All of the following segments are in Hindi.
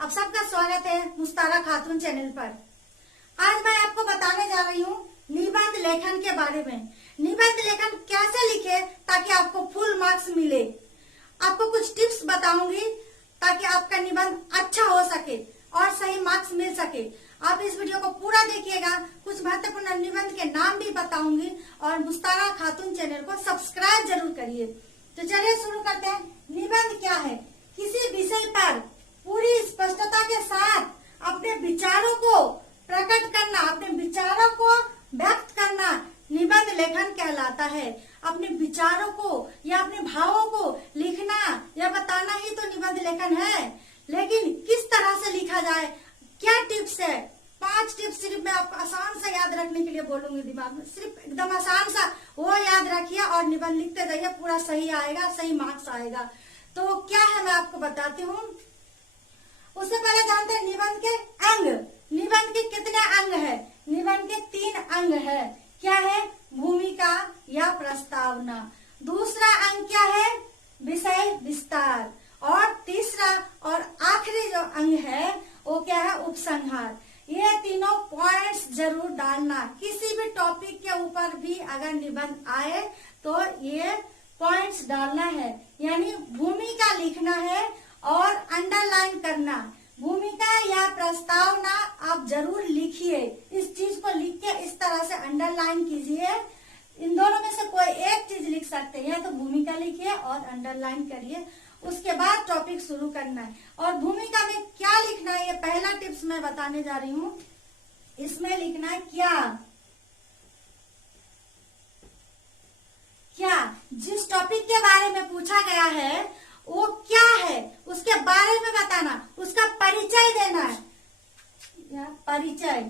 आप सबका स्वागत है मुस्तारा खातून चैनल पर। आज मैं आपको बताने जा रही हूँ निबंध लेखन के बारे में। निबंध लेखन कैसे लिखे ताकि आपको फुल मार्क्स मिले। आपको कुछ टिप्स बताऊंगी ताकि आपका निबंध अच्छा हो सके और सही मार्क्स मिल सके। आप इस वीडियो को पूरा देखिएगा। कुछ महत्वपूर्ण निबंध के नाम भी बताऊंगी और मुस्तारा खातून चैनल को सब्सक्राइब जरूर करिए। तो चलिए शुरू करते हैं। निबंध क्या है? किसी विषय पर पूरी स्पष्टता के साथ अपने विचारों को प्रकट करना, अपने विचारों को व्यक्त करना निबंध लेखन कहलाता है। अपने विचारों को या अपने भावों को लिखना या बताना ही तो निबंध लेखन है। लेकिन किस तरह से लिखा जाए, क्या टिप्स है? 5 टिप्स सिर्फ मैं आपको आसान सा याद रखने के लिए बोलूंगी। दिमाग में सिर्फ एकदम आसान सा वो याद रखिए और निबंध लिखते जाइए, पूरा सही आएगा, सही मार्क्स आएगा। तो क्या है मैं आपको बताती हूँ। उससे पहले जानते हैं निबंध के अंग। निबंध के कितने अंग है? निबंध के 3 अंग है। क्या है? भूमिका या प्रस्तावना। दूसरा अंग क्या है? विषय विस्तार। और तीसरा और आखिरी जो अंग है वो क्या है? उपसंहार। ये तीनों पॉइंट्स जरूर डालना। किसी भी टॉपिक के ऊपर भी अगर निबंध आए तो ये पॉइंट्स डालना है। यानी भूमिका लिखना है और अंडरलाइन करना। भूमिका या प्रस्तावना आप जरूर लिखिए। इस चीज को लिख के इस तरह से अंडरलाइन कीजिए। इन दोनों में से कोई एक चीज लिख सकते हैं तो भूमिका लिखिए और अंडरलाइन करिए। उसके बाद टॉपिक शुरू करना है। और भूमिका में क्या लिखना है, ये पहला टिप्स मैं बताने जा रही हूँ। इसमें लिखना है क्या। क्या जिस टॉपिक के बारे में पूछा गया है वो क्या है उसके बारे में बताना, उसका परिचय देना है। या परिचय,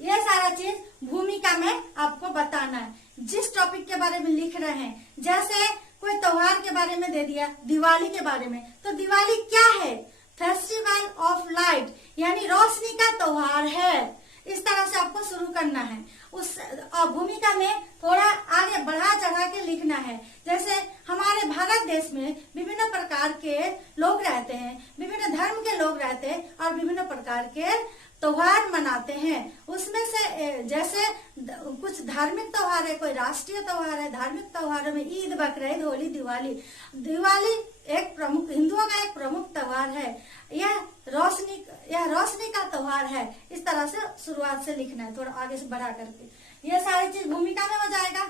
ये सारा चीज भूमिका में आपको बताना है। जिस टॉपिक के बारे में लिख रहे हैं, जैसे कोई त्योहार के बारे में दे दिया, दिवाली के बारे में, तो दिवाली क्या है? फेस्टिवल ऑफ लाइट, यानी रोशनी का त्योहार है। इस तरह से आपको शुरू करना है। उस भूमिका में थोड़ा आगे बढ़ा चढ़ा के लिखना है। जैसे हमारे भारत देश में विभिन्न प्रकार के लोग रहते हैं, विभिन्न धर्म के लोग रहते हैं और विभिन्न प्रकार के त्योहार मनाते हैं। उसमें से जैसे कुछ धार्मिक त्योहार है, कोई राष्ट्रीय त्योहार है। धार्मिक त्योहारों में ईद, बकरीद, होली, दिवाली। दिवाली एक प्रमुख, हिंदुओं का एक प्रमुख त्योहार है। यह रोशनी का त्योहार है। इस तरह से शुरुआत से लिखना है, थोड़ा आगे से बढ़ा करके। ये सारी चीज भूमिका में हो जाएगा।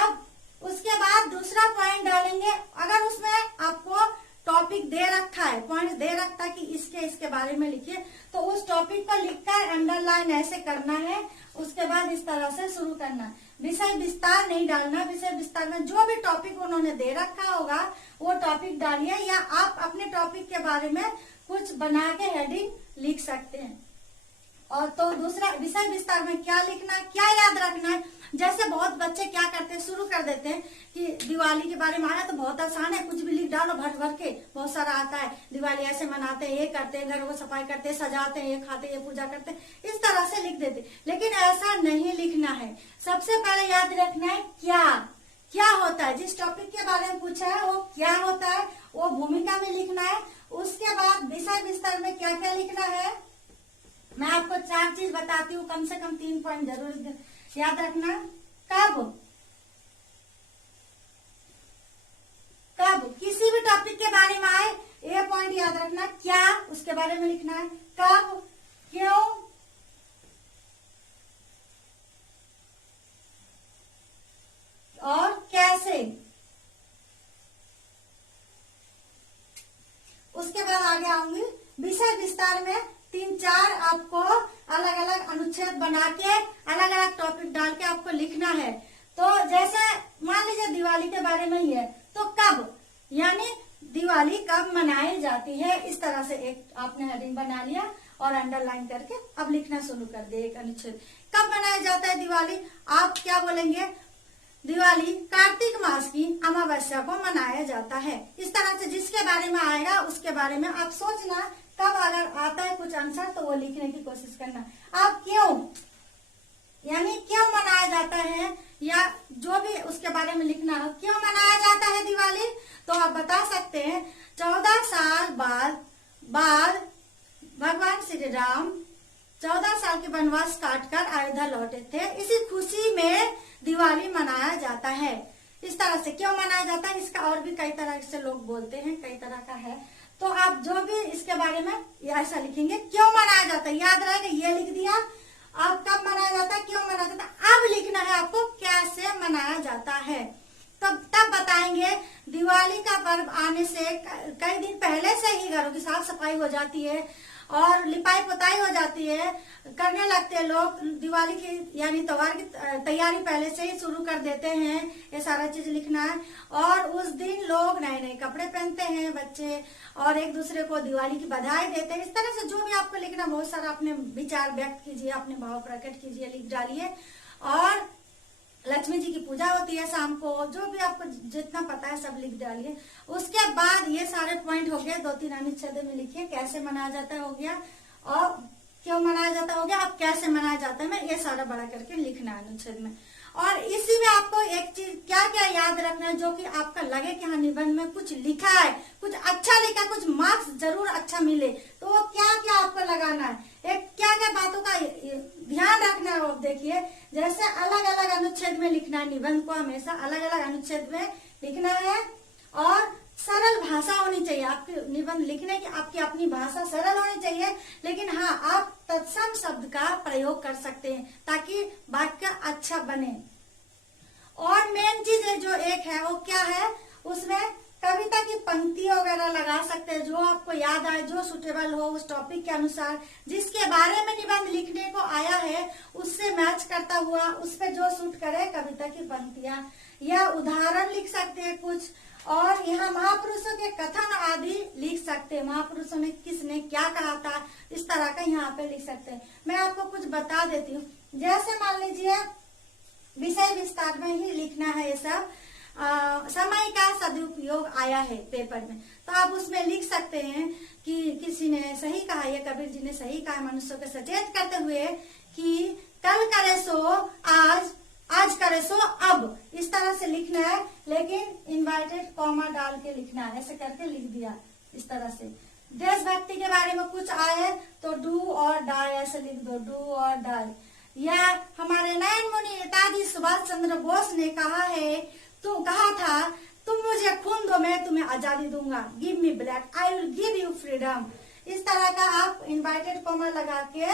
अब उसके बाद दूसरा पॉइंट डालेंगे। अगर उसमें आपको टॉपिक दे रखा है, पॉइंट दे रखा है कि इसके बारे में लिखिए, तो उस टॉपिक को लिखकर अंडरलाइन ऐसे करना है। उसके बाद इस तरह से शुरू करना। विषय विस्तार नहीं डालना। विषय विस्तार में जो भी टॉपिक उन्होंने दे रखा होगा वो टॉपिक डालिए, या आप अपने टॉपिक के बारे में कुछ बना के हेडिंग लिख सकते हैं। और तो दूसरा विषय विस्तार में क्या लिखना है, क्या याद रखना है। जैसे बहुत बच्चे क्या करते हैं, शुरू कर देते हैं कि दिवाली के बारे में आया तो बहुत आसान है, कुछ भी लिख डालो, भर भर के बहुत सारा आता है। दिवाली ऐसे मनाते हैं, ये करते हैं, घरों को सफाई करते हैं, सजाते हैं, ये खाते हैं, ये पूजा करते हैं, इस तरह से लिख देते। लेकिन ऐसा नहीं लिखना है। सबसे पहले याद रखना है क्या होता है। जिस टॉपिक के बारे में पूछा है वो क्या होता है, वो भूमिका में लिखना है। उसके बाद विषय विस्तार में क्या क्या लिखना है, मैं आपको 4 चीज बताती हूँ। कम से कम 3 पॉइंट जरूर याद रखना। कब किसी भी टॉपिक के बारे में आए, ये पॉइंट याद रखना। क्या, उसके बारे में लिखना है। कब, क्यों, और कैसे। उसके बाद आगे आऊंगी। विषय विस्तार में 3-4 आपको अलग अलग अनुच्छेद बना के अलग अलग टॉपिक डाल के आपको लिखना है। तो जैसे मान लीजिए दिवाली के बारे में ही है, तो कब, यानी दिवाली कब मनाई जाती है। इस तरह से एक आपने हेडिंग बना लिया और अंडरलाइन करके अब लिखना शुरू कर दिया। एक अनुच्छेद, कब मनाया जाता है दिवाली, आप क्या बोलेंगे? दिवाली कार्तिक मास की अमावस्या को मनाया जाता है। इस तरह से जिसके बारे में आएगा उसके बारे में आप सोचना। कब अगर आता है कुछ आंसर तो वो लिखने की कोशिश करना। आप क्यों, यानी क्यों मनाया जाता है, या जो भी उसके बारे में लिखना हो। क्यों मनाया जाता है दिवाली, तो आप बता सकते हैं 14 साल बाद भगवान श्री राम 14 साल के वनवास काटकर अयोध्या लौटे थे। इसी खुशी में दिवाली मनाया जाता है। इस तरह से क्यों मनाया जाता है, इसका और भी कई तरह से लोग बोलते हैं, कई तरह का है। तो आप जो भी इसके बारे में ऐसा लिखेंगे, क्यों मनाया जाता है, याद रहेगा, ये लिख दिया। अब कब मनाया जाता है, क्यों मनाया जाता है, अब लिखना है आपको कैसे मनाया जाता है। तब बताएंगे। दिवाली का पर्व आने से कई दिन पहले से ही घरों की साफ सफाई हो जाती है और लिपाई पोताई हो जाती है, करने लगते हैं लोग। दिवाली की यानी त्योहार की तैयारी पहले से ही शुरू कर देते हैं। ये सारा चीज लिखना है। और उस दिन लोग नए नए कपड़े पहनते हैं बच्चे, और एक दूसरे को दिवाली की बधाई देते हैं। इस तरह से जो भी आपको लिखना, बहुत सारा अपने विचार व्यक्त कीजिए, अपने भाव प्रकट कीजिए, लिख डालिए। और लक्ष्मी जी की पूजा होती है शाम को, जो भी आपको जितना पता है सब लिख डालिए। उसके बाद ये सारे पॉइंट हो गए, 2-3 अनुच्छेद में लिखिए। कैसे मनाया जाता है हो गया, और क्यों मनाया जाता हो गया, अब कैसे मनाया जाता है मैं ये सारा बड़ा करके लिखना है अनुच्छेद में। और इसी में आपको एक चीज क्या क्या याद रखना है, जो कि आपका लगे कि हाँ निबंध में कुछ लिखा है, कुछ अच्छा लिखा, कुछ मार्क्स जरूर अच्छा मिले, तो वो क्या क्या आपको लगाना है, एक क्या क्या बातों का ध्यान रखना है। वो देखिए, जैसे अलग अलग अनुच्छेद में लिखना है, निबंध को हमेशा अलग अलग अनुच्छेद में लिखना है। और सरल भाषा होनी चाहिए आपके निबंध लिखने की, आपकी अपनी भाषा सरल होनी चाहिए। लेकिन हाँ, आप तत्सम शब्द का प्रयोग कर सकते हैं ताकि वाक्य अच्छा बने। और मेन चीज जो एक है वो क्या है, उसमें कविता की पंक्ति वगैरह लगा सकते हैं, जो आपको याद आए, जो सुटेबल हो उस टॉपिक के अनुसार, जिसके बारे में निबंध लिखने को आया है उससे मैच करता हुआ, उस पर जो सूट करे कविता की पंक्तियां या उदाहरण लिख सकते हैं कुछ। और यहाँ महापुरुषों के कथन आदि लिख सकते हैं, महापुरुषों ने किसने क्या कहा था, इस तरह का यहाँ पे लिख सकते हैं। मैं आपको कुछ बता देती हूँ। जैसे मान लीजिए विषय विस्तार में ही लिखना है ये सब, समय का सदुपयोग आया है पेपर में, तो आप उसमें लिख सकते हैं कि किसी ने सही कहा, ये कबीर जी ने सही कहा, मनुष्यों को सचेत करते हुए कि कल करे सो आज, आज करे सो अब, इस तरह से लिखना है। लेकिन इनवर्टेड कॉमा डाल के लिखना है, ऐसे करके लिख दिया इस तरह से। देशभक्ति के बारे में कुछ आए तो डू और डाई ऐसे लिख दो, डू और डाई। या हमारे नयन मुनि नेताजी सुभाष चंद्र बोस ने कहा था, तुम मुझे खून दो मैं तुम्हें आजादी दूंगा, give me blood I will give you freedom. इस तरह का आप इनवर्टेड कॉमा लगा के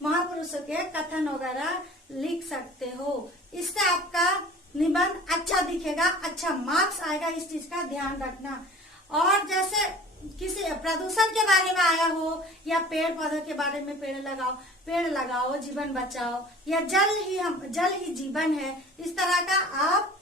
महापुरुषों के कथन वगैरह लिख सकते हो। इससे आपका निबंध अच्छा दिखेगा, अच्छा मार्क्स आएगा, इस चीज का ध्यान रखना। और जैसे किसी प्रदूषण के बारे में आया हो या पेड़ पौधों के बारे में, पेड़ लगाओ जीवन बचाओ, या जल ही जीवन है, इस तरह का आप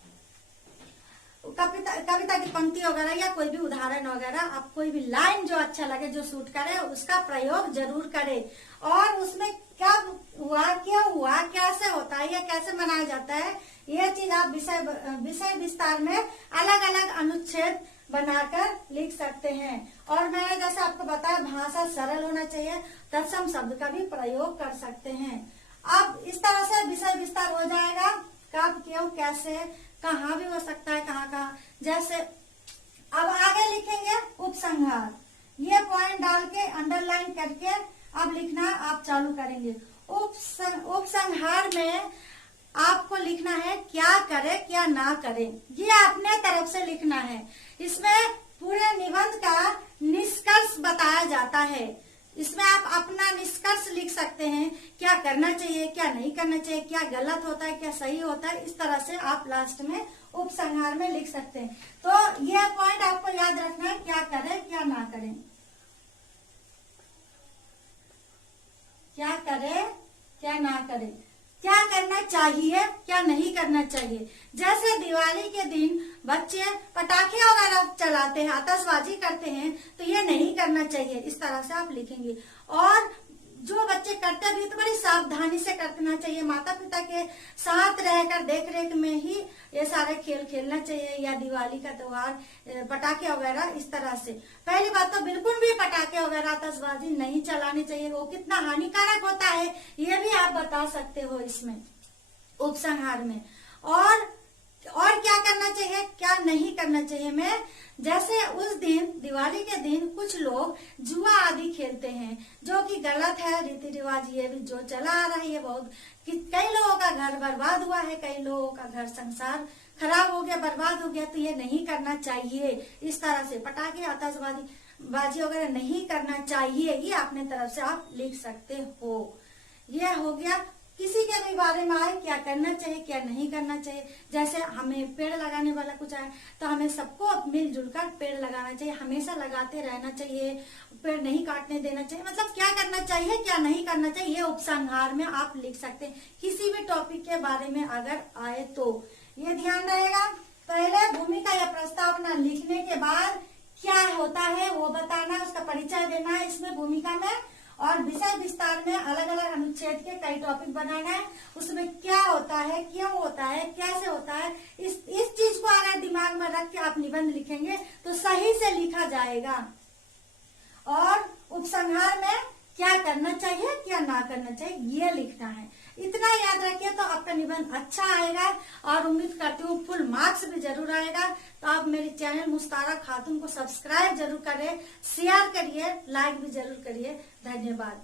कविता की पंक्ति वगैरह या कोई भी उदाहरण वगैरह, आप कोई भी लाइन जो अच्छा लगे, जो सूट करे, उसका प्रयोग जरूर करें। और उसमें क्या हुआ, क्या हुआ, कैसे होता है या कैसे मनाया जाता है, यह चीज आप विषय विस्तार में अलग अलग अनुच्छेद बनाकर लिख सकते हैं। और मैंने जैसे आपको बताया, भाषा सरल होना चाहिए, तत्सम शब्द का भी प्रयोग कर सकते हैं। अब इस तरह से विषय विस्तार हो जाएगा, कब क्यों कैसे, कहाँ भी हो सकता है, कहाँ। जैसे अब आगे लिखेंगे उपसंहार, ये पॉइंट डाल के अंडरलाइन करके अब लिखना आप चालू करेंगे। उपसंहार में आपको लिखना है क्या करे क्या ना करे, ये अपने तरफ से लिखना है। इसमें पूरे निबंध का निष्कर्ष बताया जाता है। इसमें आप अपना निष्कर्ष लिख सकते हैं, क्या करना चाहिए, क्या नहीं करना चाहिए, क्या गलत होता है, क्या सही होता है, इस तरह से आप लास्ट में उपसंहार में लिख सकते हैं। तो यह पॉइंट आपको याद रखना है, क्या करें क्या ना करें, क्या करें क्या ना करें, क्या करना चाहिए क्या नहीं करना चाहिए। जैसे दिवाली के दिन बच्चे पटाखे वगैरह चलाते हैं, आतिशबाजी करते हैं, तो ये नहीं करना चाहिए, इस तरह से आप लिखेंगे। और जो बच्चे करते भी तो बड़ी सावधानी से करना चाहिए, माता पिता के साथ रहकर देख रेख में ही ये सारे खेल खेलना चाहिए, या दिवाली का त्योहार पटाखे वगैरह इस तरह से। पहली बात तो बिल्कुल भी पटाखे वगैरह आतिशबाजी नहीं चलानी चाहिए, वो कितना हानिकारक होता है ये भी आप बता सकते हो इसमें उपसंहार में। और क्या करना चाहिए क्या नहीं करना चाहिए, मैं जैसे उस दिन दिवाली के दिन कुछ लोग जुआ आदि खेलते हैं, जो कि गलत है। रीति रिवाज ये भी जो चला आ रहा है, ये बहुत कई लोगों का घर बर्बाद हुआ है, कई लोगों का घर संसार खराब हो गया, बर्बाद हो गया। तो ये नहीं करना चाहिए। इस तरह से पटाखे आतिशबाजी वगैरह नहीं करना चाहिए। ये अपने तरफ से आप लिख सकते हो। ये हो गया किसी के भी बारे में आए क्या करना चाहिए क्या नहीं करना चाहिए। जैसे हमें पेड़ लगाने वाला कुछ आए तो हमें सबको मिलजुल कर पेड़ लगाना चाहिए, हमेशा लगाते रहना चाहिए, पेड़ नहीं काटने देना चाहिए। मतलब क्या करना चाहिए क्या नहीं करना चाहिए, ये उपसंहार में आप लिख सकते हैं। किसी भी टॉपिक के बारे में अगर आए तो ये ध्यान रहेगा। पहले भूमिका या प्रस्तावना लिखने के बाद क्या होता है वो बताना, उसका परिचय देना है इसमें भूमिका में, और विषय विस्तार में अलग अलग अनुच्छेद के कई टॉपिक बनाना है। उसमें क्या होता है, क्यों होता है, कैसे होता है, इस चीज को अगर दिमाग में रख के आप निबंध लिखेंगे तो सही से लिखा जाएगा। और उपसंहार में क्या करना चाहिए क्या ना करना चाहिए ये लिखना है। इतना याद रखिए तो आपका निबंध अच्छा आएगा, और उम्मीद करती हूँ फुल मार्क्स भी जरूर आएगा। तो आप मेरे चैनल मुस्तारा खातून को सब्सक्राइब जरूर करें, शेयर करिए, लाइक भी जरूर करिए। धन्यवाद।